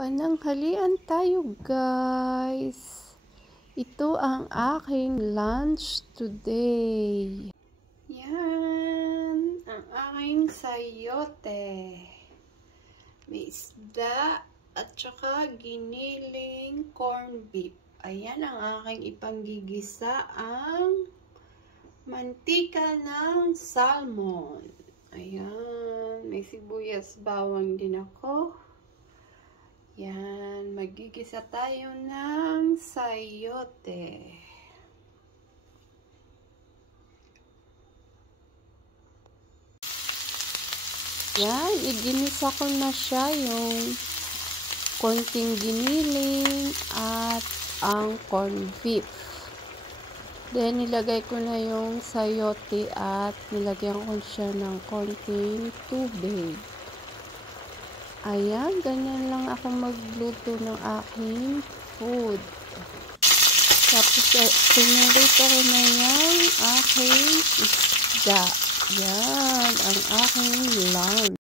Pananghalian tayo, guys. Ito ang aking lunch today. Yan ang aking sayote. May isda at saka giniling corned beef. Ayan ang aking ipanggigisa, ang mantika ng salmon. Ayan, may sibuyas bawang din ako. Yan, magigisa tayo ng sayote. Yan, iginisa ko na siya, yung konting giniling at ang corned beef. Then, nilagay ko na yung sayote at nilagyan ko siya ng konting tubig. Ayan, ganyan lang ako magluto ng aking food. Tapos, pinirito ko na yung aking isda. Yan, ang aking lunch.